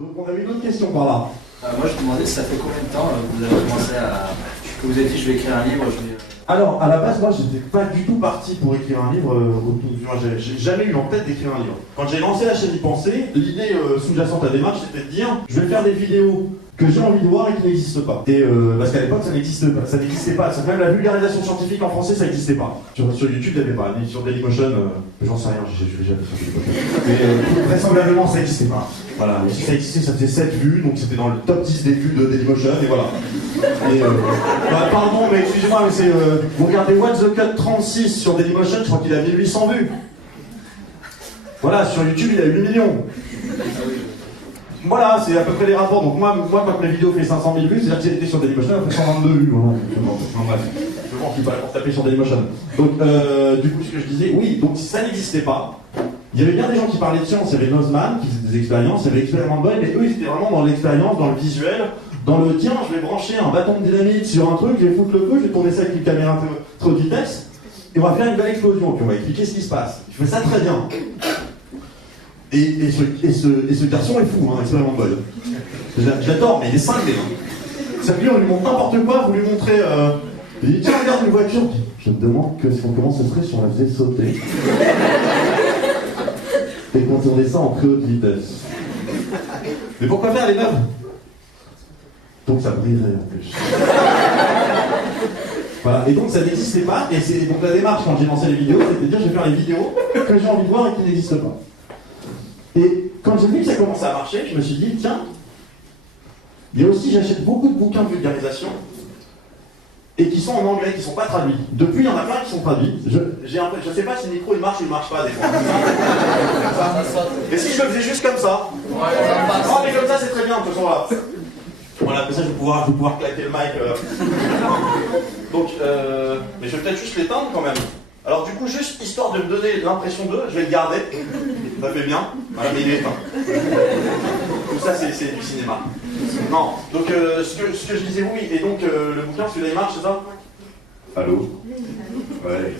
Donc on avait une autre question par là. Moi je me demandais, ça fait combien de temps que vous avez commencé à... que vous avez dit je vais écrire un livre, Alors, à la base, moi, j'étais pas du tout parti pour écrire un livre. J'ai jamais eu en tête d'écrire un livre. Quand j'ai lancé la chaîne y penser, l'idée sous-jacente à la démarche, c'était de dire, je vais faire des vidéos que j'ai envie de voir et qui n'existent pas. Et parce qu'à l'époque, ça n'existait pas. Même la vulgarisation scientifique en français, ça n'existait pas. Sur YouTube, il n'y avait pas. Ni sur Dailymotion, j'en sais rien, je vais jamais sur Dailymotion. Mais vraisemblablement, ça n'existait pas. Voilà, et si ça existait, ça faisait 7 vues, donc c'était dans le top 10 des vues de Dailymotion, et voilà. Et pardon, mais excusez-moi, mais c'est. Vous regardez What the Cut 36 sur Dailymotion, je crois qu'il avait 800 vues. Voilà, sur YouTube, il a 8 millions. Voilà, c'est à peu près les rapports. Donc moi quand mes vidéos fait 500 000 vues, c'est-à-dire que j'ai été sur Dailymotion, elle fait 122 vues. Voilà. Enfin, bref, je pense qu'il fallait pour taper sur Dailymotion. Donc, du coup, ce que je disais, oui, donc ça n'existait pas. Il y avait bien des gens qui parlaient de science, il y avait Nozman qui faisait des expériences, il y avait Experiment Boy, mais eux, ils étaient vraiment dans l'expérience, dans le visuel, dans le tiens, je vais brancher un bâton de dynamite sur un truc, je vais foutre le feu, je vais tourner ça avec une caméra très haute vitesse, et on va faire une belle explosion, puis on va expliquer ce qui se passe. Je fais ça très bien. Et ce garçon est fou, hein, Experiment Boy. J'adore, mais il est cinglé. Ça veut dire, on lui montre n'importe quoi, vous lui montrez. Il dit, tiens, regarde une voiture. Je me demande comment ce serait si on la faisait sauter. Et qu'on tournait ça en très haute vitesse. Mais pourquoi faire les meufs? Donc ça brillerait en plus. Voilà, et donc ça n'existait pas, et c'est donc la démarche quand j'ai lancé les vidéos, c'était de dire je vais faire les vidéos que j'ai envie de voir et qui n'existent pas. Et quand j'ai vu que ça commençait à marcher, je me suis dit, tiens, il y a aussi, j'achète beaucoup de bouquins de vulgarisation, et qui sont en anglais, qui ne sont pas traduits. Depuis, il y en a plein qui sont traduits. Je ne sais pas si le micro il marche ou il ne marche pas des fois. Et si je le faisais juste comme ça? Non, mais comme ça c'est très bien, de toute façon là. Voilà, comme ça je vais pouvoir claquer le mic. Donc, mais je vais peut-être juste l'éteindre quand même. Alors du coup, juste histoire de me donner l'impression d'eux, je vais le garder. Ça fait bien. Voilà, mais il est éteint. Tout ça c'est du cinéma. Non, donc ce que je disais, oui, et donc le bouquin, celui-là il marche, c'est ça? Allô? Ouais.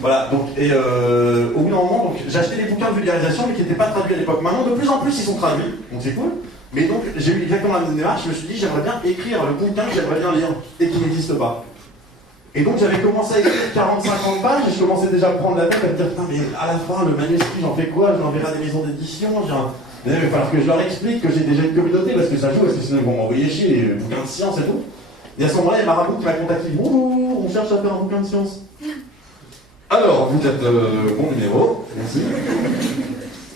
Voilà, donc, et au bout d'un moment, j'ai acheté des bouquins de vulgarisation, mais qui n'étaient pas traduits à l'époque. Maintenant, de plus en plus, ils sont traduits, donc c'est cool. Mais donc, j'ai eu exactement la même démarche, je me suis dit, j'aimerais bien écrire le bouquin que j'aimerais bien lire, et qui n'existe pas. Et donc, j'avais commencé à écrire 40-50 pages, et je commençais déjà à me prendre la tête, à me dire, putain, mais à la fin, le manuscrit, j'en fais quoi? Je l'enverrai à des maisons d'édition, il va falloir que je leur explique que j'ai déjà une communauté, parce que ça joue, parce que sinon ils vont m'envoyer chier, les bouquins de science et tout. Et à ce moment-là, il y a Marabout qui m'a contacté. Bonjour, on cherche à faire un bouquin de science. Alors, vous êtes bon numéro, merci.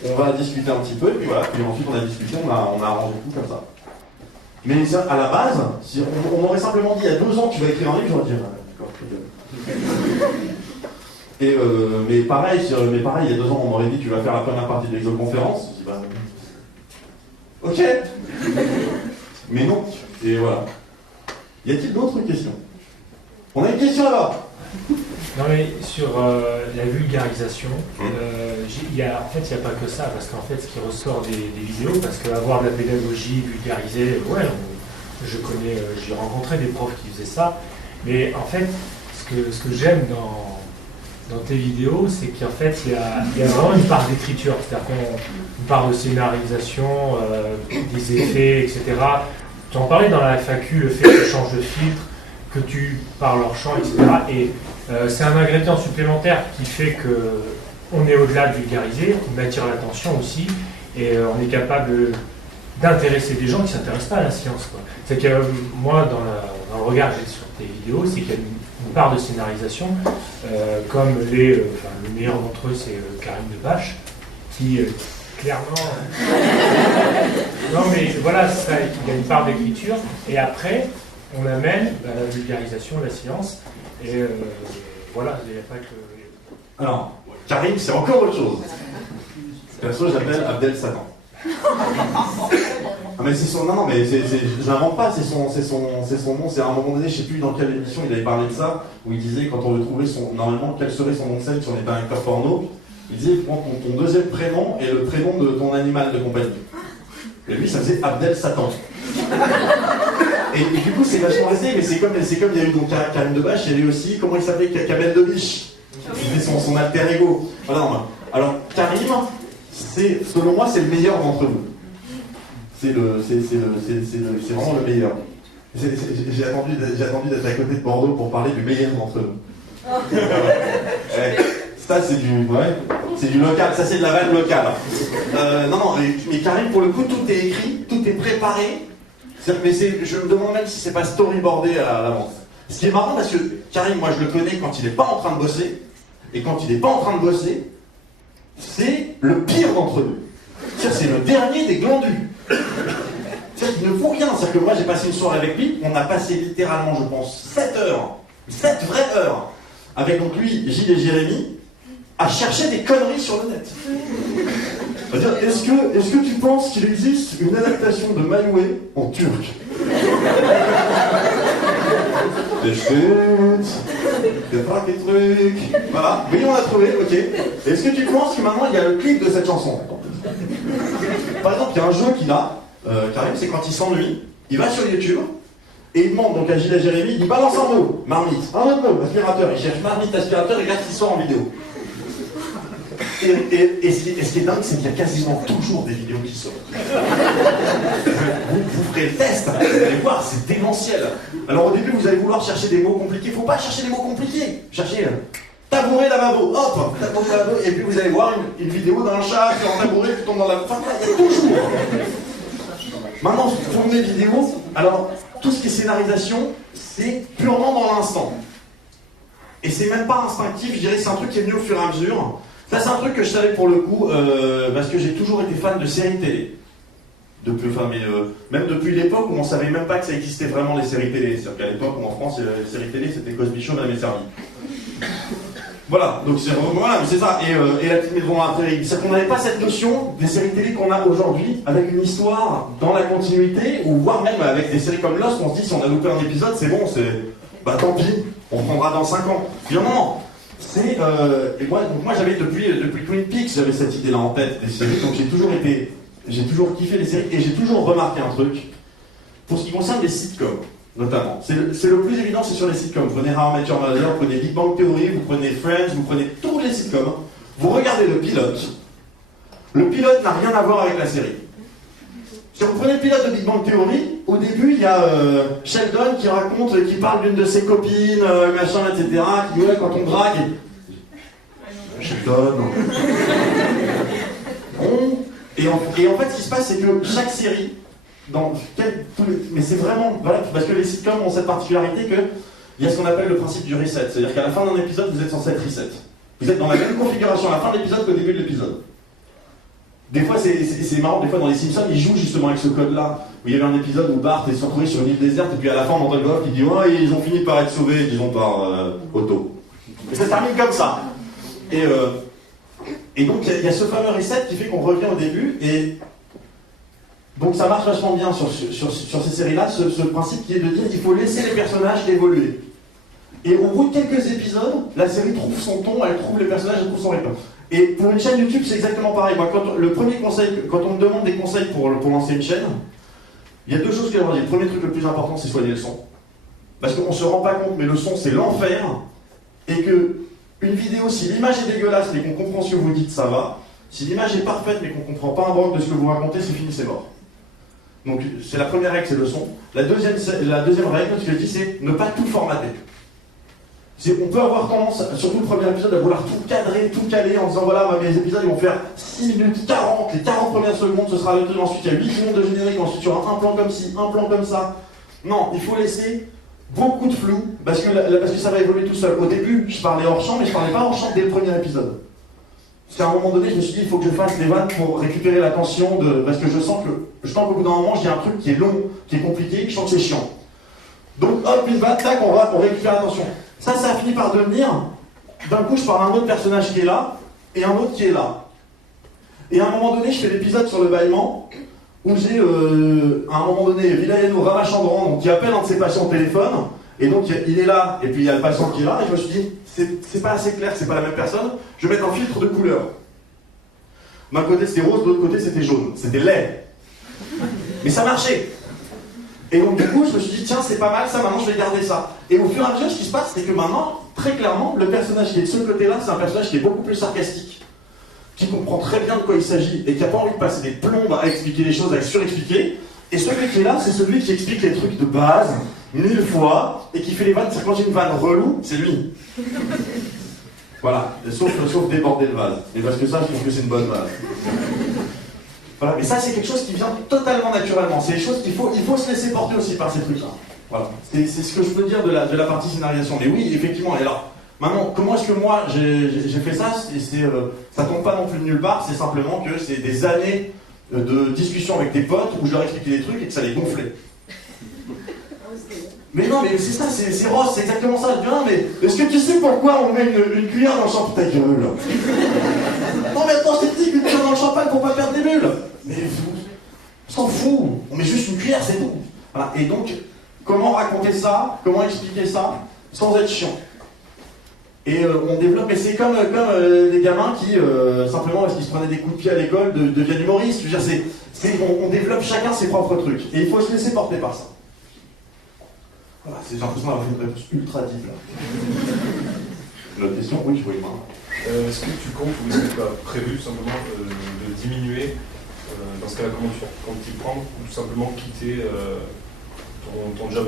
On va discuter un petit peu, et puis voilà. Puis ensuite, on a discuté, on a arrangé tout comme ça. Mais ça, à la base, si on m'aurait simplement dit il y a 2 ans que tu vas écrire un livre, j'aurais dit, d'accord, et mais pareil, il y a 2 ans, on m'aurait dit tu vas faire la première partie de l'exoconférence. Je dis bah. Ok. Mais non. Et voilà. Y a-t-il d'autres questions? On a une question là-bas. Non mais sur la vulgarisation, en fait il n'y a pas que ça, parce qu'en fait ce qui ressort des vidéos, parce qu'avoir de la pédagogie vulgarisée, ouais, j'ai rencontré des profs qui faisaient ça, mais en fait ce que j'aime dans tes vidéos, c'est qu'en fait il y a vraiment une part d'écriture, c'est-à-dire qu'on parle de scénarisation, des effets, etc. Tu en parlais dans la FAQ, le fait que tu changes de filtre, que tu parles hors champ, etc. Et c'est un ingrédient supplémentaire qui fait qu'on est au-delà de vulgariser, on attire l'attention aussi, et on est capable d'intéresser des gens qui ne s'intéressent pas à la science, quoi. C'est que moi, dans le regard que j'ai sur tes vidéos, c'est qu'il y a une part de scénarisation, comme le meilleur d'entre eux, c'est Karine Debache, qui clairement... non mais voilà, il y a une part d'écriture, et après, on amène la vulgarisation de la science, et voilà, il n'y a pas que... Alors, Karim, c'est encore autre chose. Perso, j'appelle Abdel Satan. Ah mais c'est son... Non, mais je n'invente pas, c'est son nom, c'est à un moment donné, je ne sais plus dans quelle émission il avait parlé de ça, où il disait, quand on veut trouver normalement, quel serait son nom de scène si on n'est pas un acteur porno, il disait, prends ton deuxième prénom et le prénom de ton animal de compagnie. Et lui, ça faisait Abdel Satan. Et du coup, c'est vachement resté, mais c'est comme il y a eu donc Karine Debache, il y avait aussi, comment il s'appelait, Kamel Debiche. C'était son alter ego. Voilà, alors, Karim, selon moi, c'est le meilleur d'entre vous. c'est vraiment le meilleur. J'ai attendu d'être à côté de Bordeaux pour parler du meilleur d'entre nous. Ça c'est du local, ça c'est de la vanne locale. Non, mais Karim, pour le coup, tout est écrit, tout est préparé. Mais je me demande même si c'est pas storyboardé à l'avance. Ce qui est marrant parce que Karim, moi je le connais quand il n'est pas en train de bosser, et quand il n'est pas en train de bosser, c'est le pire d'entre nous. C'est le dernier des glandus. C'est-à-dire qu'il ne faut rien. C'est-à-dire que moi j'ai passé une soirée avec lui, on a passé littéralement, je pense, 7 heures, 7 vraies heures, avec donc lui, Gilles et Jérémy, à chercher des conneries sur le net. C'est-à-dire, est-ce que tu penses qu'il existe une adaptation de My Way en turc? Des chutes, des trucs, voilà. Oui, on a trouvé, ok. Est-ce que tu penses que maintenant il y a le clip de cette chanson? Par exemple, il y a un jeu qu'il a, Karim, c'est quand il s'ennuie, il va sur YouTube et il demande donc à Gilles et Jérémy, il balance un mot, marmite, un autre mot, aspirateur, il cherche marmite, aspirateur et regarde ce qui sort en vidéo. Et ce qui est dingue, c'est qu'il y a quasiment toujours des vidéos qui sortent. Vous ferez le test, vous allez voir, c'est démentiel. Alors au début, vous allez vouloir chercher des mots compliqués. Il ne faut pas chercher des mots compliqués. Cherchez tabouret lavabo, hop, tabouret lavabo, et puis vous allez voir une vidéo d'un chat qui est en tabouret qui tombe dans la... Enfin, il y a toujours. Maintenant, pour mes vidéos, alors tout ce qui est scénarisation, c'est purement dans l'instant. Et c'est même pas instinctif, je dirais que c'est un truc qui est venu au fur et à mesure. Ça, c'est un truc que je savais pour le coup, parce que j'ai toujours été fan de séries télé. Même depuis l'époque où on savait même pas que ça existait vraiment les séries télé. C'est-à-dire qu'à l'époque où en France, les séries télé, c'était Cosby Show, Madame et Servi. Voilà, donc c'est ça. Et la petite maison à Prairie. C'est qu'on n'avait pas cette notion des séries télé qu'on a aujourd'hui, avec une histoire dans la continuité, ou voire même avec des séries comme Lost, on se dit si on a loupé un épisode, c'est bon, bah tant pis, on prendra dans 5 ans. Puis non. Et moi j'avais depuis Twin Peaks, j'avais cette idée-là en tête des séries, donc j'ai toujours kiffé les séries et j'ai toujours remarqué un truc pour ce qui concerne les sitcoms, notamment. C'est le plus évident, c'est sur les sitcoms. Vous prenez How I Met Your Mother, vous prenez Big Bang Theory, vous prenez Friends, vous prenez tous les sitcoms, vous regardez le pilote. Le pilote n'a rien à voir avec la série. Si vous prenez le pilote de Big Bang Theory, au début, il y a Sheldon qui parle d'une de ses copines, machin, etc., qui dit ouais, quand on drague. Sheldon. Et en fait, ce qui se passe, c'est que chaque série, mais c'est vraiment, voilà, parce que les sitcoms ont cette particularité qu'il y a ce qu'on appelle le principe du reset. C'est-à-dire qu'à la fin d'un épisode, vous êtes censé être reset. Vous êtes dans la même configuration à la fin de l'épisode qu'au début de l'épisode. Des fois, c'est marrant, des fois dans les Simpsons, ils jouent justement avec ce code-là. Où il y avait un épisode où Bart est retrouvé sur une île déserte, et puis à la fin, on entend le gars qui dit oh, ils ont fini par être sauvés, disons, par auto. Et ça se termine comme ça. Et donc, il y a ce fameux reset qui fait qu'on revient au début, et donc ça marche vachement bien sur ces séries-là, ce principe qui est de dire qu'il faut laisser les personnages évoluer. Et au bout de quelques épisodes, la série trouve son ton, elle trouve les personnages, elle trouve son rythme. Et pour une chaîne YouTube, c'est exactement pareil. Moi, le premier conseil, quand on me demande des conseils pour lancer une chaîne, il y a deux choses que je leur dis. Le premier truc le plus important, c'est soigner le son. Parce qu'on ne se rend pas compte, mais le son, c'est l'enfer. Et que une vidéo, si l'image est dégueulasse, mais qu'on comprend ce que vous dites, ça va. Si l'image est parfaite, mais qu'on ne comprend pas un broc de ce que vous racontez, c'est fini, c'est mort. Donc, c'est la première règle, c'est le son. La deuxième règle, ce que je dis, c'est ne pas tout formater. On peut avoir tendance, surtout le premier épisode, à vouloir tout cadrer, tout caler en disant voilà, mes épisodes ils vont faire 6 minutes 40, les 40 premières secondes ce sera le truc, ensuite il y a 8 secondes de générique, ensuite il y aura un plan comme ci, un plan comme ça. Non, il faut laisser beaucoup de flou, parce que ça va évoluer tout seul. Au début, je parlais hors champ, mais je parlais pas hors champ dès le premier épisode. Parce qu'à un moment donné, je me suis dit il faut que je fasse des vannes pour récupérer l'attention, parce que je sens qu'au bout d'un moment, j'ai un truc qui est long, qui est compliqué, je sens que c'est chiant. Donc hop, une vanne, tac, on récupère l'attention. Ça a fini par devenir, d'un coup je parle à un autre personnage qui est là, et un autre qui est là. Et à un moment donné, je fais l'épisode sur le bâillement, où j'ai, à un moment donné, Vilayano Ramachandran, donc qui appelle un de ses patients au téléphone, et donc il est là, et puis il y a le patient qui est là, et je me suis dit, c'est pas assez clair, c'est pas la même personne, je vais mettre un filtre de couleur. D'un côté c'était rose, de l'autre côté c'était jaune, c'était laid. Mais ça marchait. Et donc du coup, je me suis dit, tiens, c'est pas mal ça, maintenant je vais garder ça. Et au fur et à mesure, ce qui se passe, c'est que maintenant, très clairement, le personnage qui est de ce côté-là, c'est un personnage qui est beaucoup plus sarcastique, qui comprend très bien de quoi il s'agit et qui n'a pas envie de passer des plombes à expliquer les choses, à surexpliquer. Et celui qui est là, c'est celui qui explique les trucs de base 1000 fois et qui fait les vannes. C'est quand j'ai une vanne relou, c'est lui. Voilà, sauf déborder le vase. Et parce que ça, je trouve que c'est une bonne vase. Voilà, mais ça, c'est quelque chose qui vient totalement naturellement. C'est des choses qu'il faut se laisser porter aussi par ces trucs-là. Voilà, c'est ce que je peux dire de la partie scénarisation. Mais oui, effectivement, et alors, maintenant, comment est-ce que moi j'ai fait ça? Ça tombe pas non plus de nulle part, c'est simplement que c'est des années de discussions avec des potes où je leur expliquais des trucs et que ça les gonflait. Mais non, mais c'est ça, c'est Ross, c'est exactement ça. Je dis, non, mais est-ce que tu sais pourquoi on met une cuillère dans le champagne? Ta gueule. Non, mais attends, je t'ai dit qu'une cuillère dans le champagne pour pas perdre des bulles. Mais on s'en fout, on met juste une cuillère, c'est tout. Voilà. Et donc, comment raconter ça? Comment expliquer ça sans être chiant? Et on développe, mais c'est comme les gamins qui, simplement parce qu'ils se prenaient des coups de pied à l'école, deviennent humoristes. Je veux dire, on développe chacun ses propres trucs. Et il faut se laisser porter par ça. Voilà, j'ai l'impression d'avoir une réponse ultra deep là. Une autre question? Oui, je vois une main. Est-ce que tu comptes ou est-ce que tu as prévu tout simplement de diminuer, dans ce cas-là, comment tu comptes t'y prendre, ou tout simplement quitter ton job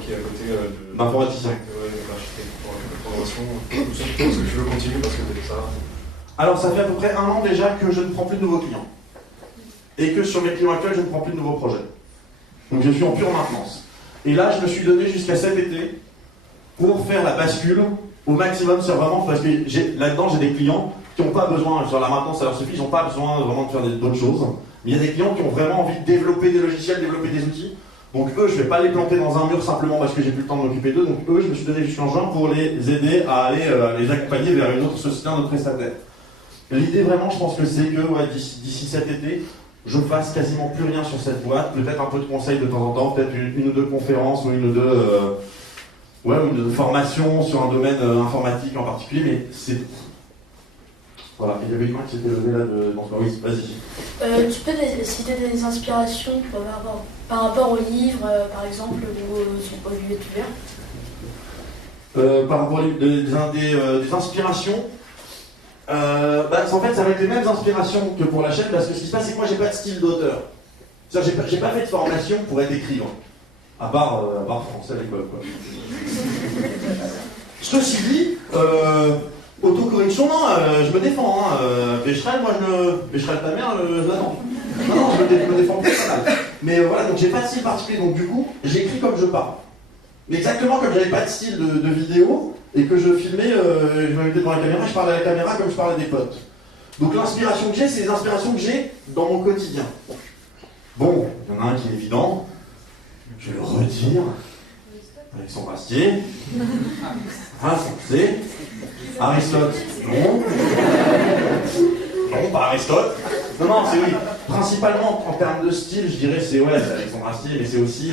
qui est à côté de d'informaticien. Formation, tout ça, est-ce que tu veux continuer parce que ça? Alors, ça fait à peu près 1 an déjà que je ne prends plus de nouveaux clients. Et que sur mes clients actuels, je ne prends plus de nouveaux projets. Donc je suis en pure maintenance. Et là, je me suis donné jusqu'à cet été pour faire la bascule au maximum sur vraiment, parce que là-dedans, j'ai des clients qui n'ont pas besoin, sur la maintenance, ça leur suffit, ils n'ont pas besoin vraiment de faire d'autres choses. Mais il y a des clients qui ont vraiment envie de développer des logiciels, développer des outils. Donc eux, je ne vais pas les planter dans un mur simplement parce que j'ai plus le temps de m'occuper d'eux. Donc eux, je me suis donné jusqu'en juin pour les aider à aller les accompagner vers une autre société, un autre prestataire. L'idée vraiment, je pense que c'est que d'ici cet été, je fasse quasiment plus rien sur cette boîte, peut-être un peu de conseils de temps en temps, peut-être une ou deux conférences ou une ou deux formations sur un domaine informatique en particulier, mais c'est... Voilà, il y avait une main qui s'était levée là de... Oui, vas-y. Tu peux citer des inspirations par rapport aux livres, par exemple, ou aux youtubeurs Par rapport des inspirations, en fait, ça va être les mêmes inspirations que pour la chaîne, parce que ce qui se passe, c'est que moi, j'ai pas de style d'auteur. J'ai pas fait de formation pour être écrivain, à part français à l'école, quoi. Ceci dit, autocorrection, non, je me défends. Pécherel, moi, Pécherel ta mère, je l'attends. Non, je me défends plus pas mal. Mais voilà, donc j'ai pas de style particulier, donc du coup, j'écris comme je parle. Mais exactement comme j'avais pas de style de vidéo, et que je filmais, je me mettais devant la caméra, je parlais à la caméra comme je parlais à des potes. Donc l'inspiration que j'ai, c'est les inspirations que j'ai dans mon quotidien. Bon, il y en a un qui est évident, je vais le redire, Alexandre Astier, insensé, Aristote, non, non, pas Aristote, non, c'est oui, principalement en termes de style, je dirais c'est Alexandre Astier, mais c'est aussi,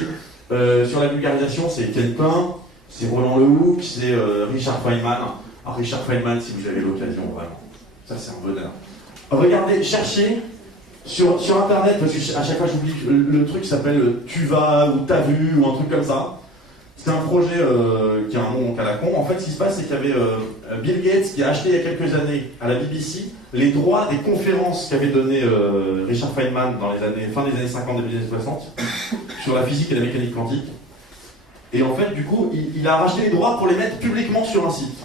sur la vulgarisation, c'est quelqu'un. C'est Roland Lehoucq, c'est Richard Feynman. Alors Richard Feynman, si vous avez l'occasion, vraiment, ça c'est un bonheur. Regardez, cherchez sur internet, parce que à chaque fois j'oublie le truc s'appelle Tu vas ou T'as vu ou un truc comme ça. C'est un projet qui a un nom à la con. En fait, ce qui se passe, c'est qu'il y avait Bill Gates qui a acheté il y a quelques années à la BBC les droits des conférences qu'avait donné Richard Feynman dans fin des années 50 et début des années 60 sur la physique et la mécanique quantique. Et en fait, du coup, il a racheté les droits pour les mettre publiquement sur un site.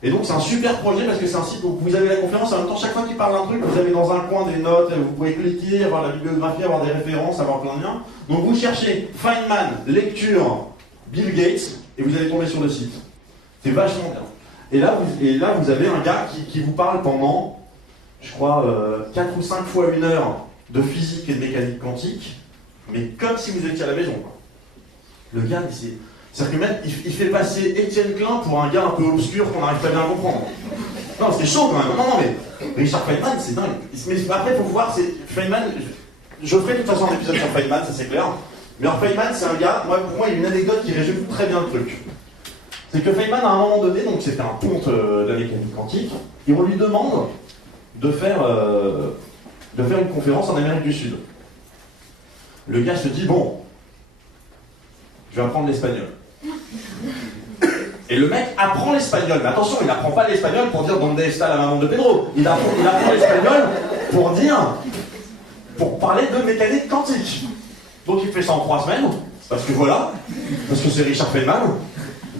Et donc, c'est un super projet parce que c'est un site où vous avez la conférence, en même temps, chaque fois qu'il parle d'un truc, vous avez dans un coin des notes, vous pouvez cliquer, avoir la bibliographie, avoir des références, avoir plein de liens. Donc, vous cherchez Feynman, lecture, Bill Gates, et vous allez tomber sur le site. C'est vachement bien. Et là, vous avez un gars qui vous parle pendant, je crois, 4 ou 5 fois 1 heure de physique et de mécanique quantique, mais comme si vous étiez à la maison, quoi. Le gars, c'est-à-dire que même, il fait passer Étienne Klein pour un gars un peu obscur qu'on n'arrive pas bien à comprendre. Non, c'est chaud quand même. Non, mais Richard Feynman, c'est dingue. Mais après, il faut voir, Feynman, je ferai de toute façon un épisode sur Feynman, ça c'est clair. Mais alors Feynman, c'est un gars, pour moi, il y a une anecdote qui résume très bien le truc. C'est que Feynman, à un moment donné, donc c'était un ponte de la mécanique quantique, et on lui demande de faire une conférence en Amérique du Sud. Le gars se dit, bon, je vais apprendre l'espagnol. Et le mec apprend l'espagnol. Mais attention, il n'apprend pas l'espagnol pour dire Donde está la maman de Pedro. Il apprend l'espagnol pour parler de mécanique quantique. Donc il fait ça en 3 semaines, parce que c'est Richard Feynman,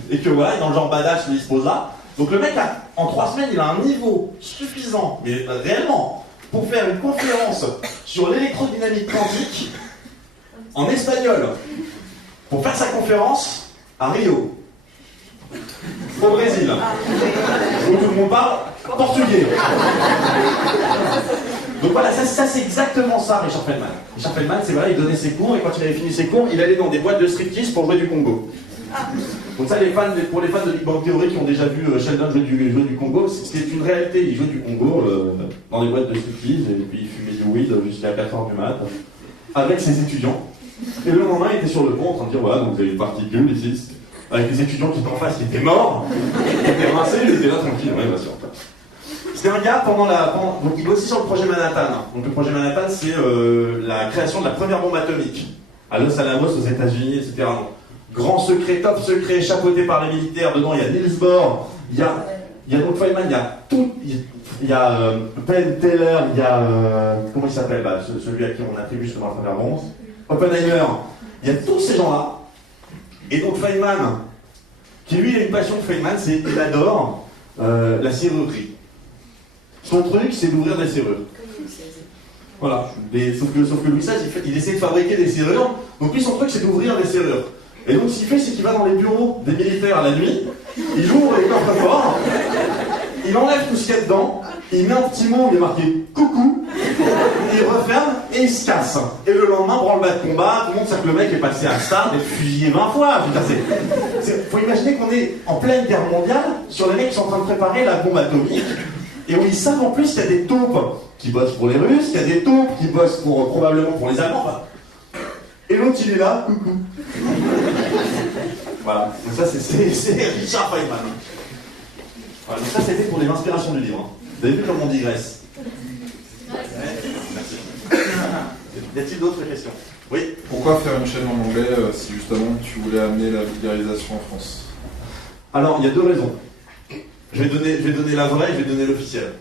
et que voilà, il est dans le genre badass, il se pose là. Donc le mec, en 3 semaines, il a un niveau suffisant, mais réellement, pour faire une conférence sur l'électrodynamique quantique en espagnol, pour faire sa conférence à Rio, au Brésil, où tout le monde parle portugais. Donc voilà, ça c'est exactement ça, Richard Feynman. Richard Feynman, c'est vrai, il donnait ses cours, et quand il avait fini ses cours, il allait dans des boîtes de striptease pour jouer du Congo. Donc ça, pour les fans de Big Bang Theory qui ont déjà vu Sheldon jouer du Congo, c'est une réalité. Il jouait du Congo dans des boîtes de striptease, et puis il fumait du weed jusqu'à 4h du mat, avec ses étudiants. Et le lendemain, il était sur le pont en train de dire, voilà, donc vous avez une particule ici, avec les étudiants qui étaient en face, qui étaient morts, qui étaient rincés, ils étaient là tranquilles, ouais, bien sûr. C'était un gars donc il bossait sur le projet Manhattan. Donc le projet Manhattan, c'est la création de la première bombe atomique à Los Alamos aux États-Unis, etc. Donc, grand secret, top secret, chapeauté par les militaires. Dedans, il y a Niels Bohr, il y a donc Feynman, il y a tout, il y a Penn Teller, il y a comment il s'appelle, celui à qui on attribue justement la première bombe, Oppenheimer. Il y a tous ces gens-là. Et donc Feynman, qui lui a une passion de Feynman, c'est qu'il adore la serrurerie. Son truc, c'est d'ouvrir des serrures. Voilà. Sauf que Louis XVI, il essaie de fabriquer des serrures. Donc lui, son truc, c'est d'ouvrir des serrures. Et donc, ce qu'il fait, c'est qu'il va dans les bureaux des militaires la nuit, il ouvre les coffres-forts, il enlève tout ce qu'il y a dedans, il met un petit mot, il est marqué « coucou », il referme et il se casse. Et le lendemain, branle-bas de combat, tout le monde sait que le mec est passé à Star et fusillé 20 fois. Faut imaginer qu'on est en pleine guerre mondiale, sur les mecs qui sont en train de préparer la bombe atomique, et où ils savent en plus qu'il y a des taupes qui bossent pour les Russes, qu'il y a des taupes qui bossent probablement pour les Allemands. Et l'autre, il est là, coucou. Voilà, donc ça c'est Richard Feynman. Voilà, donc ça c'était pour les inspirations du livre. Vous avez vu comment on digresse? Merci. Y a-t-il d'autres questions? Oui. Pourquoi faire une chaîne en anglais si justement tu voulais amener la vulgarisation en France? Alors, il y a 2 raisons. Je vais donner la vraie, je vais donner l'officiel.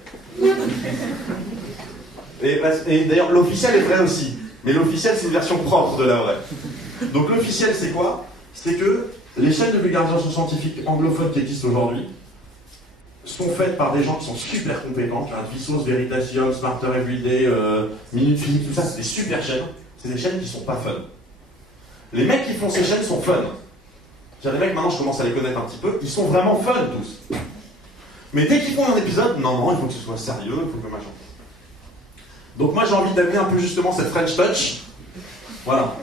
Et d'ailleurs, l'officiel est vrai aussi. Mais l'officiel, c'est une version propre de la vraie. Donc l'officiel, c'est quoi? C'est que les chaînes de vulgarisation scientifique anglophones qui existent aujourd'hui sont faites par des gens qui sont super compétents, genre Vsauce, Veritasium, Smarter Everyday, Minute Physique, tout ça, c'est des super chaînes. C'est des chaînes qui sont pas fun. Les mecs qui font ces chaînes sont fun. C'est-à-dire les mecs, maintenant je commence à les connaître un petit peu, ils sont vraiment fun tous. Mais dès qu'ils font un épisode, non, il faut que ce soit sérieux, il faut que machin. Donc moi j'ai envie d'amener un peu justement cette French touch. Voilà.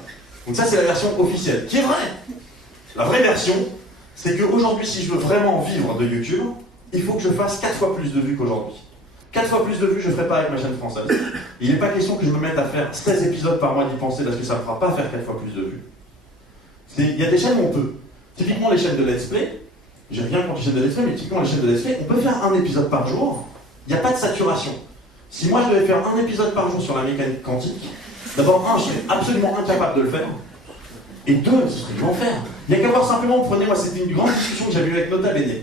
Donc ça c'est la version officielle, qui est vraie. La vraie version, c'est qu'aujourd'hui si je veux vraiment vivre de YouTube, il faut que je fasse 4 fois plus de vues qu'aujourd'hui. 4 fois plus de vues, je ne ferai pas avec ma chaîne française. Il n'est pas question que je me mette à faire 16 épisodes par mois d'y penser, parce que ça ne me fera pas faire 4 fois plus de vues. Il y a des chaînes où on peut. Typiquement les chaînes de let's play, j'ai rien contre les chaînes de let's play, mais typiquement les chaînes de let's play, on peut faire un épisode par jour, il n'y a pas de saturation. Si moi je devais faire un épisode par jour sur la mécanique quantique, d'abord, je serais absolument incapable de le faire. Et 2, ce serait l'enfer. Il n'y a qu'à voir simplement, prenez-moi, c'était une grande discussion que j'avais eue avec Nota Bene.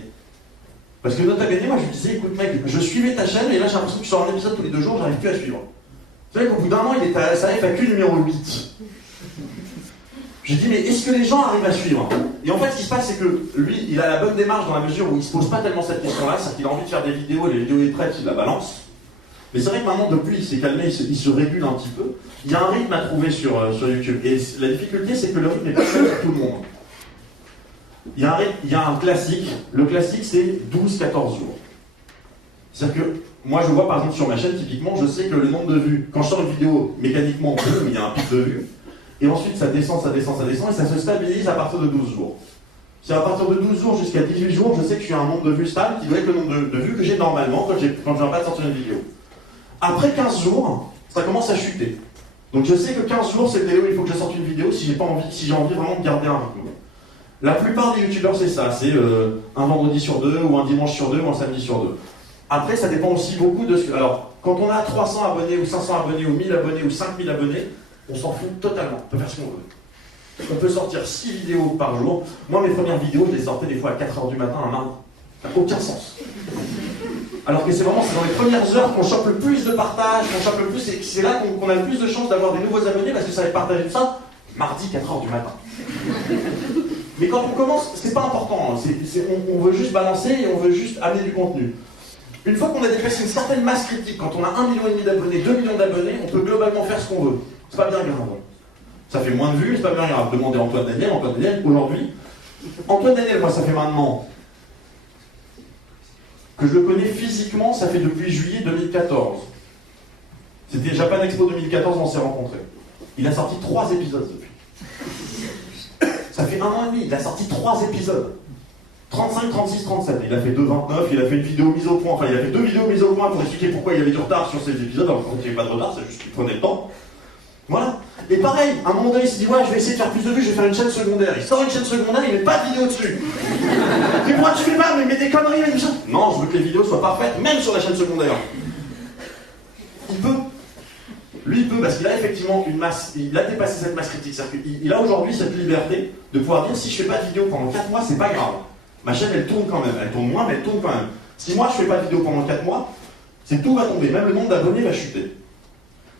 Parce que Nota Bene, moi je lui disais, écoute mec, je suivais ta chaîne et là j'ai l'impression que tu sors un épisode tous les 2 jours, j'arrive plus à suivre. Vous savez qu'au bout d'un an, il est à sa FAQ numéro 8. Je dis, mais est-ce que les gens arrivent à suivre? Et en fait, ce qui se passe, c'est que lui, il a la bonne démarche dans la mesure où il se pose pas tellement cette question-là, c'est qu'il a envie de faire des vidéos, et les vidéos est prête, il la balance. Mais c'est vrai que maintenant, depuis, il s'est calmé, il se régule un petit peu. Il y a un rythme à trouver sur YouTube. Et la difficulté, c'est que le rythme n'est pas fait pour tout le monde. Il y a un classique. Le classique, c'est 12-14 jours. C'est-à-dire que, moi, je vois par exemple sur ma chaîne, typiquement, je sais que le nombre de vues, quand je sors une vidéo, mécaniquement, boum, il y a un pic de vues. Et ensuite, ça descend, et ça se stabilise à partir de 12 jours. C'est à partir de 12 jours jusqu'à 18 jours, je sais que je suis à un nombre de vues stable qui doit être le nombre de vues que j'ai normalement quand je n'ai pas de sortir une vidéo. Après 15 jours, ça commence à chuter. Donc je sais que 15 jours, c'est le délai où il faut que je sorte une vidéo si j'ai envie vraiment de garder un rythme. La plupart des youtubeurs, c'est ça, c'est un vendredi sur 2, ou un dimanche sur 2, ou un samedi sur 2. Après, ça dépend aussi beaucoup de ce... Alors, quand on a 300 abonnés, ou 500 abonnés, ou 1000 abonnés, ou 5000 abonnés, on s'en fout totalement, on peut faire ce qu'on veut. On peut sortir 6 vidéos par jour. Moi, mes premières vidéos, je les sortais des fois à 4 h du matin, un mardi. Ça n'a aucun sens. Alors que c'est dans les premières heures qu'on chope le plus de partage, qu'on chope le plus, et c'est là qu'on a le plus de chances d'avoir des nouveaux abonnés parce que ça va être partagé de ça mardi 4 h du matin. Mais quand on commence, c'est pas important, hein. On veut juste balancer et on veut juste amener du contenu. Une fois qu'on a dépassé une certaine masse critique, quand on a 1,5 million d'abonnés, 2 millions d'abonnés, on peut globalement faire ce qu'on veut. C'est pas bien grave. Ça fait moins de vues, c'est pas bien grave. Demandez à Antoine Daniel, aujourd'hui. Antoine Daniel, moi ça fait maintenant que je le connais physiquement, ça fait depuis juillet 2014. C'était Japan Expo 2014, on s'est rencontrés. Il a sorti 3 épisodes depuis. Ça fait 1 an et demi, il a sorti 3 épisodes. 35, 36, 37. Il a fait 2,29, il a fait une vidéo mise au point, enfin il a fait 2 vidéos mises au point pour expliquer pourquoi il y avait du retard sur ces épisodes, alors qu'il n'y avait pas de retard, c'est juste qu'il prenait le temps. Voilà. Et pareil, à un moment donné, il s'est dit, ouais, je vais essayer de faire plus de vues, je vais faire une chaîne secondaire. Il sort une chaîne secondaire, il met pas de vidéo dessus. Mais pourquoi tu fais pas, mais des conneries, mais ça. Non, je veux que les vidéos soient parfaites, même sur la chaîne secondaire. Il peut. Lui, il peut, parce qu'il a effectivement une masse, il a dépassé cette masse critique. C'est-à-dire qu'il a aujourd'hui cette liberté de pouvoir dire, si je fais pas de vidéo pendant 4 mois, c'est pas grave. Ma chaîne, elle tourne quand même. Elle tourne moins, mais elle tourne quand même. Si moi, je fais pas de vidéo pendant 4 mois, c'est tout va tomber. Même le nombre d'abonnés va chuter.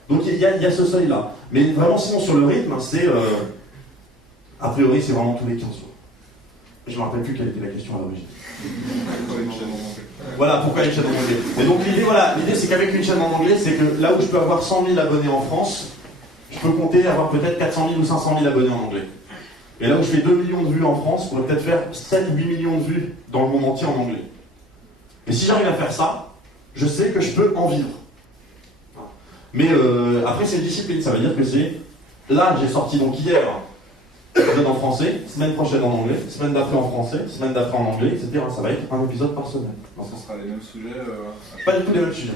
Donc il y a ce seuil-là. Mais vraiment, sinon, sur le rythme, c'est... a priori, c'est vraiment tous les 15 jours. Je ne me rappelle plus quelle était la question à l'origine. Voilà, pourquoi une chaîne en anglais. Et donc l'idée, c'est qu'avec une chaîne en anglais, c'est que là où je peux avoir 100 000 abonnés en France, je peux compter avoir peut-être 400 000 ou 500 000 abonnés en anglais. Et là où je fais 2 millions de vues en France, je pourrais peut-être faire 7 ou 8 millions de vues dans le monde entier en anglais. Mais si j'arrive à faire ça, je sais que je peux en vivre. Mais après, c'est une discipline. Ça veut dire que c'est... Là, j'ai sorti donc hier épisode en français, semaine prochaine en anglais, semaine d'après en français, semaine d'après en anglais, etc. Ça va être un épisode par semaine. Ce sera les mêmes sujets Pas du tout les mêmes sujets.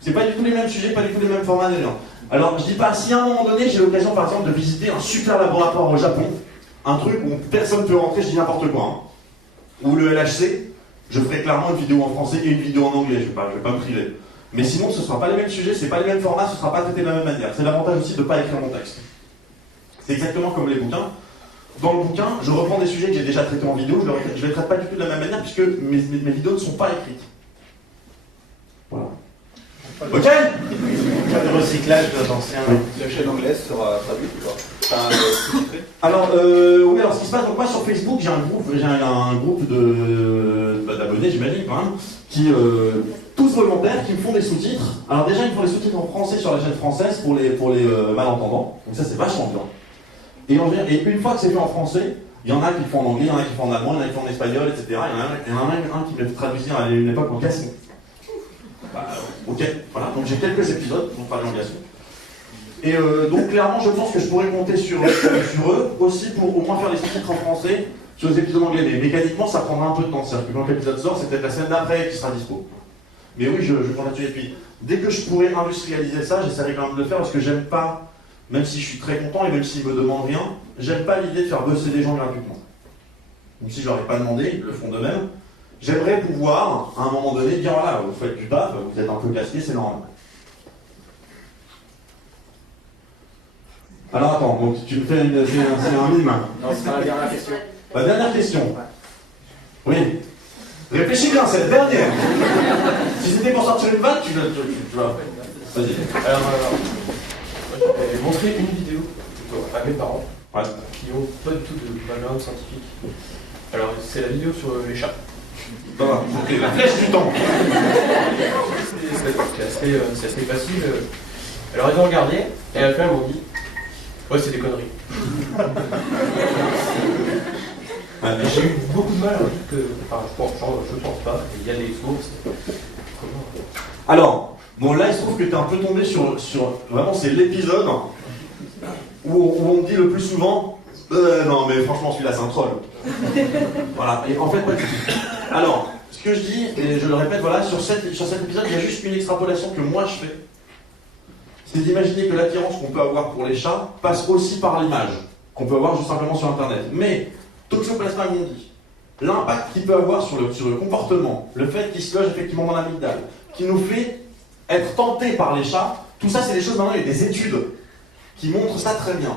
C'est pas du tout les mêmes sujets, pas du tout les mêmes formats ni rien. Alors, je dis pas, si à un moment donné, j'ai l'occasion, par exemple, de visiter un super laboratoire au Japon, un truc où personne ne peut rentrer, je dis n'importe quoi, hein. Ou le LHC, je ferai clairement une vidéo en français et une vidéo en anglais, je vais pas me priver. Mais sinon, ce ne sera pas les mêmes sujets, c'est pas les mêmes formats, ce ne sera pas traité de la même manière. C'est l'avantage aussi de ne pas écrire mon texte. C'est exactement comme les bouquins. Dans le bouquin, je reprends des sujets que j'ai déjà traités en vidéo, je ne les traite pas du tout de la même manière puisque mes vidéos ne sont pas écrites. Voilà. Ok. Le recyclage d'anciens. La chaîne anglaise sera traduite ou pas? Enfin, sous-titrée. Alors, oui, alors ce qui se passe, donc moi sur Facebook, j'ai un groupe d'abonnés, j'imagine, quand même, qui, tous volontaires, qui me font des sous-titres. Alors déjà, ils me font des sous-titres en français sur la chaîne française pour les malentendants, donc ça c'est vachement bien. Et une fois que c'est fait en français, il y en a qui le font en anglais, il y en a qui le font en allemand, il y en a qui le font en espagnol, etc. Il y en a même un qui me traduisait à une époque en gascon. Bah, ok, voilà, donc j'ai quelques épisodes, donc pas en gascon. Et donc clairement, je pense que je pourrais compter sur eux aussi pour au moins faire les sous-titres en français sur les épisodes anglais. Mais mécaniquement, ça prendra un peu de temps. C'est-à-dire que quand l'épisode sort, c'est peut-être la semaine d'après qui sera dispo. Mais oui, je prends là-dessus. Et puis, dès que je pourrais industrialiser ça, j'essaierai quand même de le faire parce que j'aime pas, même si je suis très content et même s'ils me demandent rien, j'aime pas l'idée de faire bosser des gens gratuitement. Donc si je leur ai pas demandé, ils le font d'eux-mêmes. J'aimerais pouvoir, à un moment donné, dire voilà, vous faites du taf, vous êtes un peu casse-pied, c'est normal. Alors attends, donc tu me fais c'est un mime. Non, c'est pas la dernière question. La dernière question. Oui. Réfléchis bien, c'est la dernière. Si c'était pour sortir une vanne, tu vas. Vas-y. Alors, moi, je vais montrer une vidéo plutôt à mes parents qui n'ont pas du tout de background scientifique. Alors, c'est la vidéo sur les chats. Ça va, ok, la flèche du temps. C'est assez facile. Alors, ils ont regardé et à la fin, ils m'ont dit ouais, c'est des conneries. J'ai eu beaucoup de mal à dire que. Enfin, je pense pas. Il y a des sources. Comment Alors, bon, là, il se trouve que tu es un peu tombé sur vraiment, c'est l'épisode où on me dit le plus souvent non, mais franchement, celui-là, c'est un troll. Voilà, et en fait, pas du tout. Alors, ce que je dis, et je le répète, voilà, sur cet épisode, il y a juste une extrapolation que moi je fais. C'est d'imaginer que l'attirance qu'on peut avoir pour les chats passe aussi par l'image, qu'on peut avoir juste simplement sur Internet. Mais, Toxoplasma gondii, l'impact qu'il peut avoir sur le comportement, le fait qu'il se loge effectivement dans l'amygdale, qui nous fait être tentés par les chats, tout ça c'est des choses, maintenant il y a des études qui montrent ça très bien.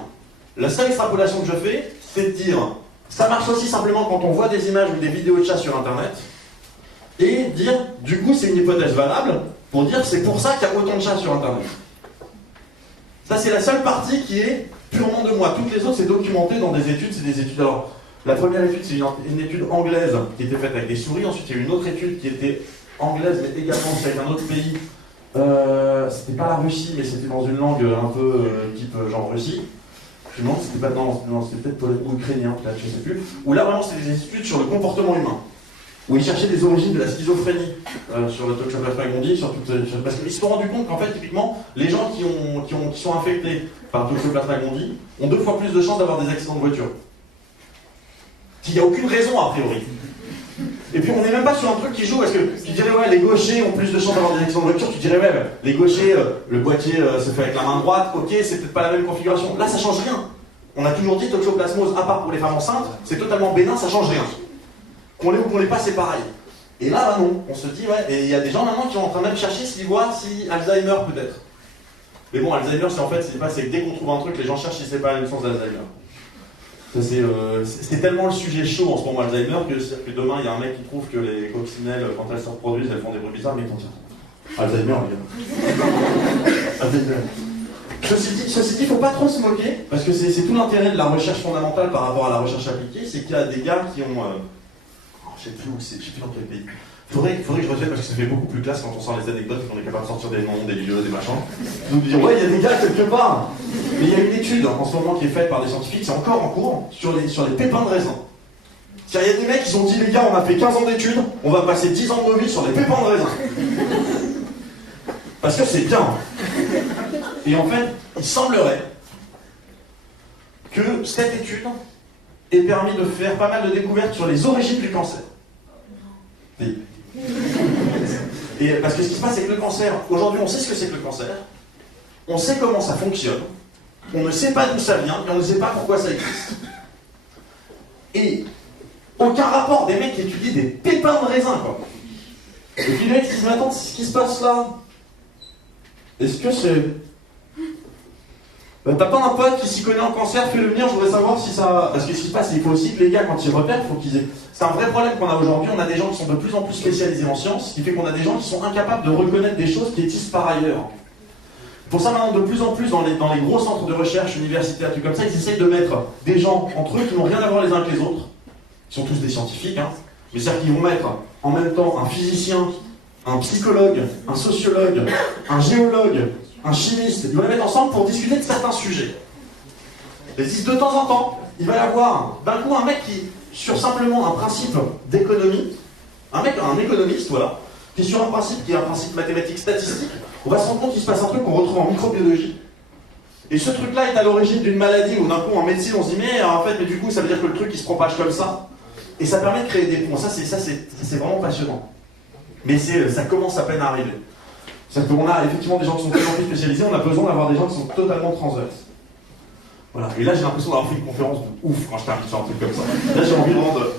La seule extrapolation que je fais, c'est de dire, ça marche aussi simplement quand on voit des images ou des vidéos de chats sur Internet, et dire, du coup, c'est une hypothèse valable, pour dire c'est pour ça qu'il y a autant de chats sur Internet. Ça, c'est la seule partie qui est purement de moi. Toutes les autres, c'est documenté dans des études, c'est des études. Alors, la première étude, c'est une étude anglaise qui était faite avec des souris. Ensuite, il y a eu une autre étude qui était anglaise, mais également avec un autre pays. C'était pas la Russie, mais c'était dans une langue un peu type genre Russie. Je me demande, c'était pas non, c'était peut-être ou ukrainien, peut-être, je sais plus. Où là, vraiment, c'était des études sur le comportement humain. Où ils cherchaient des origines de la schizophrénie sur le Toxoplasma gondii, parce qu'ils se sont rendus compte qu'en fait, typiquement, les gens qui sont infectés par Toxoplasma gondii ont 2 fois plus de chances d'avoir des accidents de voiture. Il n'y a aucune raison, a priori. Et puis on n'est même pas sur un truc qui joue, parce que tu dirais ouais, les gauchers ont plus de chances d'avoir des accidents de voiture, tu dirais ouais, les gauchers, le boîtier se fait avec la main droite, ok, c'est peut-être pas la même configuration. Là, ça change rien. On a toujours dit toxoplasmose, à part pour les femmes enceintes, c'est totalement bénin, ça change rien. Qu'on l'ait ou qu'on l'ait pas, c'est pareil. Et là, bah non, on se dit, ouais, et il y a des gens maintenant qui sont en train de même chercher s'ils voient si Alzheimer peut-être. Mais bon, Alzheimer, c'est en fait, c'est que dès qu'on trouve un truc, les gens cherchent si c'est pas la naissance d'Alzheimer. C'est tellement le sujet chaud en ce moment, Alzheimer, que demain, il y a un mec qui trouve que les coccinelles, quand elles se reproduisent, elles font des bruits bizarres, mais quand tiens. Alzheimer, les gars. Alzheimer. Ceci dit, il ne faut pas trop se moquer, parce que c'est tout l'intérêt de la recherche fondamentale par rapport à la recherche appliquée, c'est qu'il y a des gars qui ont... je ne sais plus où c'est, je ne sais plus dans quel pays. Faudrait que je retienne parce que ça fait beaucoup plus classe quand on sort les anecdotes et qu'on est capable de sortir des noms, des lieux, des machins. Nous dire, ouais, il y a des gars quelque part. Mais il y a une étude en ce moment qui est faite par des scientifiques, c'est encore en cours, sur les pépins de raisin. C'est-à-dire, il y a des mecs qui se sont dit, les gars, on a fait 15 ans d'études, on va passer 10 ans de nos vies sur les pépins de raisin. Parce que c'est bien. Et en fait, il semblerait que cette étude ait permis de faire pas mal de découvertes sur les origines du cancer. Et parce que ce qui se passe, c'est que le cancer, aujourd'hui on sait ce que c'est que le cancer, on sait comment ça fonctionne, on ne sait pas d'où ça vient et on ne sait pas pourquoi ça existe. Et aucun rapport des mecs qui étudient des pépins de raisin, quoi. Et puis les mecs se disent, mais attends, c'est ce qui se passe là. Est-ce que c'est... T'as pas un pote qui s'y connaît en cancer, fais-le venir, je voudrais savoir si ça... Parce que ce qui se passe, il faut aussi que les gars, quand ils repèrent, il faut qu'ils aient... C'est un vrai problème qu'on a aujourd'hui, on a des gens qui sont de plus en plus spécialisés en sciences, ce qui fait qu'on a des gens qui sont incapables de reconnaître des choses qui existent par ailleurs. Pour ça, maintenant, de plus en plus, dans les gros centres de recherche, universitaires, trucs comme ça, ils essayent de mettre des gens entre eux qui n'ont rien à voir les uns avec les autres. Ils sont tous des scientifiques, hein. Mais c'est-à-dire qu'ils vont mettre en même temps un physicien, un psychologue, un sociologue, un géologue, un chimiste, ils vont les mettre ensemble pour discuter de certains sujets. Et de temps en temps, il va y avoir d'un coup un mec qui, sur simplement un principe d'économie, un économiste, voilà, qui est sur un principe qui est un principe mathématique statistique, on va se rendre compte qu'il se passe un truc qu'on retrouve en microbiologie. Et ce truc-là est à l'origine d'une maladie où d'un coup en médecine on se dit mais en fait mais du coup ça veut dire que le truc il se propage comme ça. Et ça permet de créer des ponts. Ça c'est vraiment passionnant. Mais ça commence à peine à arriver. C'est-à-dire qu'on a effectivement des gens qui sont tellement plus spécialisés, on a besoin d'avoir des gens qui sont totalement transverses. Voilà. Et là j'ai l'impression d'avoir fait une conférence de ouf quand je t'invite sur un truc comme ça. Là j'ai envie vraiment de...